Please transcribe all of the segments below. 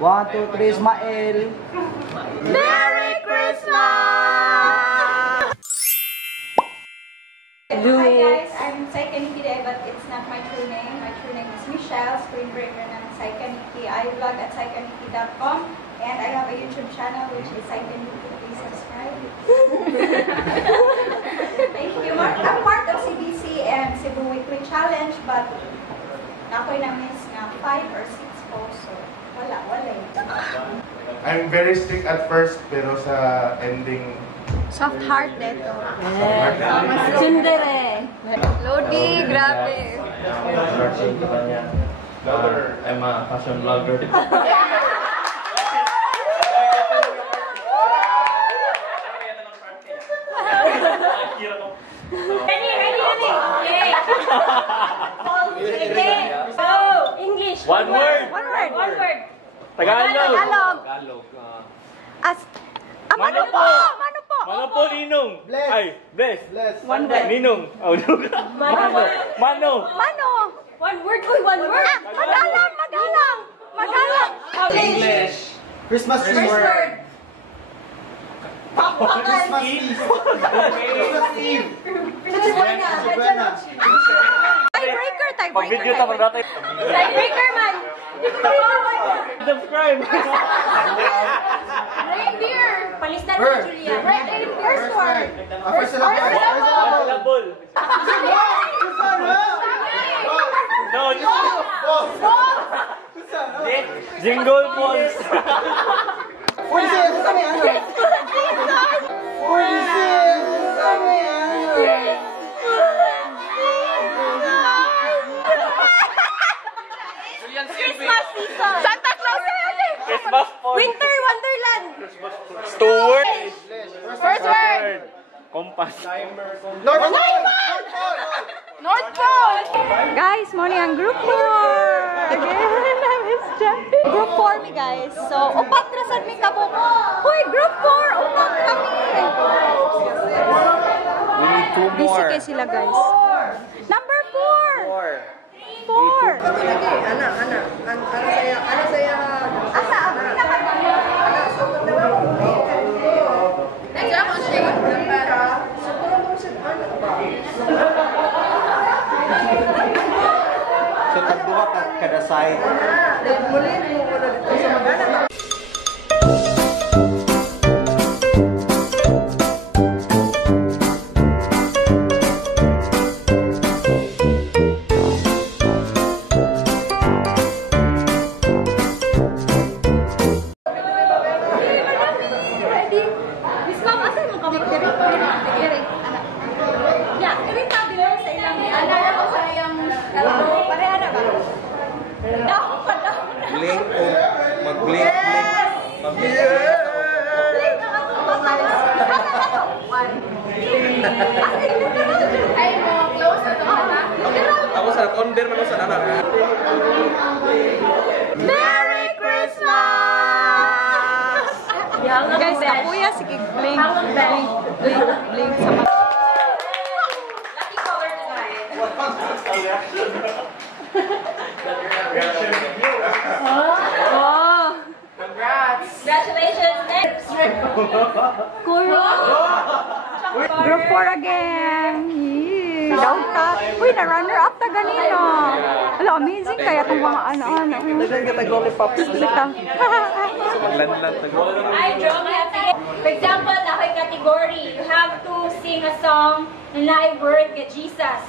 1, 2, 3, Ismael. Merry Christmas! Hi guys, I'm Saika Nikki, but it's not my true name. My true name is Michelle, screen breaker ng Saika Nikki. I vlog at saikaniki.com and I have a YouTube channel which is Saika Nikki. Please subscribe. Thank you. I'm part of CBC and Cebu Weekly Challenge, but ako'y na-miss na 5 or 6 posts, so wala eh. I'm very strict at first, pero sa ending... Soft-hearted. Sundere. Lodi, grabe. I'm a fashion vlogger. English. One word. Tagalog. As... Mano po? Mano po, Ninong. Bless. Ay, bless. Bless. One word. Ninong. Oh, Mano. Mano? One word. Uy, one word. Magalang. English. Christmas First Eve. word. Christmas Eve. Christmas Eve. Buena. Tiebreaker. Pag-video ta, pag-data. Tiebreaker man. Subscribe. Reindeer. Palistan mo, Julia. First word. First Syllable. No, Jingle balls. Christmas season. Santa Claus. Christmas balls. Winter Wonderland. Two words. First word. Compass. North Pole. Guys, morning ang group 4. Again, I miss Jack. Group 4 mi guys. So, upat rasad mi kabuk. Hoy, group 4. Upat kami. We need 2 Busy more. kayo sila guys. Number 4. 4. Asa ako So, tagduha ka kada side. Blink o mag-blink. Ako sa under man sa anak. Merry Christmas! Guys, kapuya, sige, blink sa mga. Lucky color tonight. Oh! Congratulations. Next. Group 4 again. Down ka. Uy, na-runner-up ta ganino. Hello, amazing kaya itong mga ano-ano. Maglanlan tago. I draw happy. For example, na category, you have to sing a song in live word get Jesus.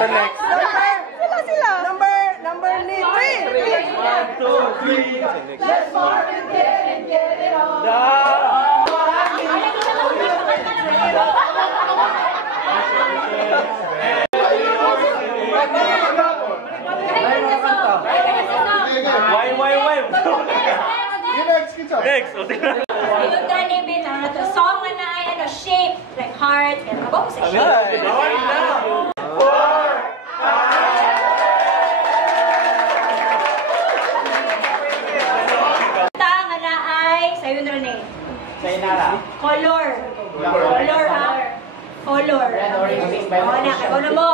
So next. Sila. Number 3. 1, 2, 3. Let's forget and get it on. Why? Next. Yung ganibin na ito, song na ay shape, like heart, and abang sa shape. Kayo na rin. Sayonara. Color. Color, ha? Color. Oo na, kayo na mo.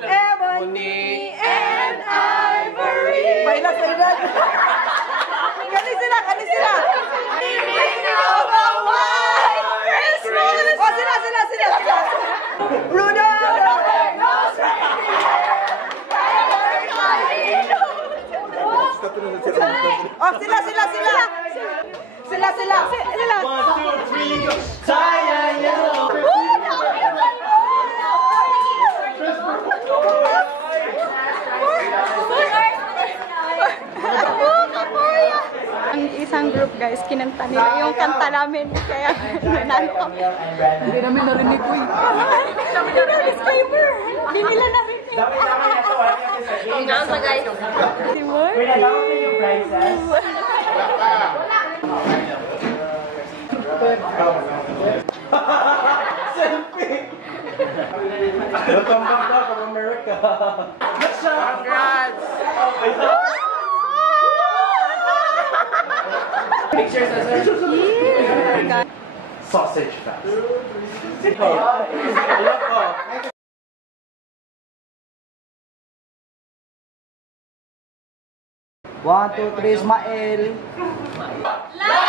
Ebony and Ivory. Pailan, pailan. Kani sila, kani sila. Of a white Christmas. Oh, sila. Rudolph the Red-Nosed Oh, sila. Sila. 1, 2, 3, go. Sayang yellow. Ang isang group guys, kinanta nila yung kanta namin. Kaya nanantok. Hindi namin narinig ko. Disclaimer! Hindi nila narinig. Ang gasa guys. Si Morty. Welcome back from America. Congrats! Pictures as well. Sausage fest. One, two, three, Ismael. Live!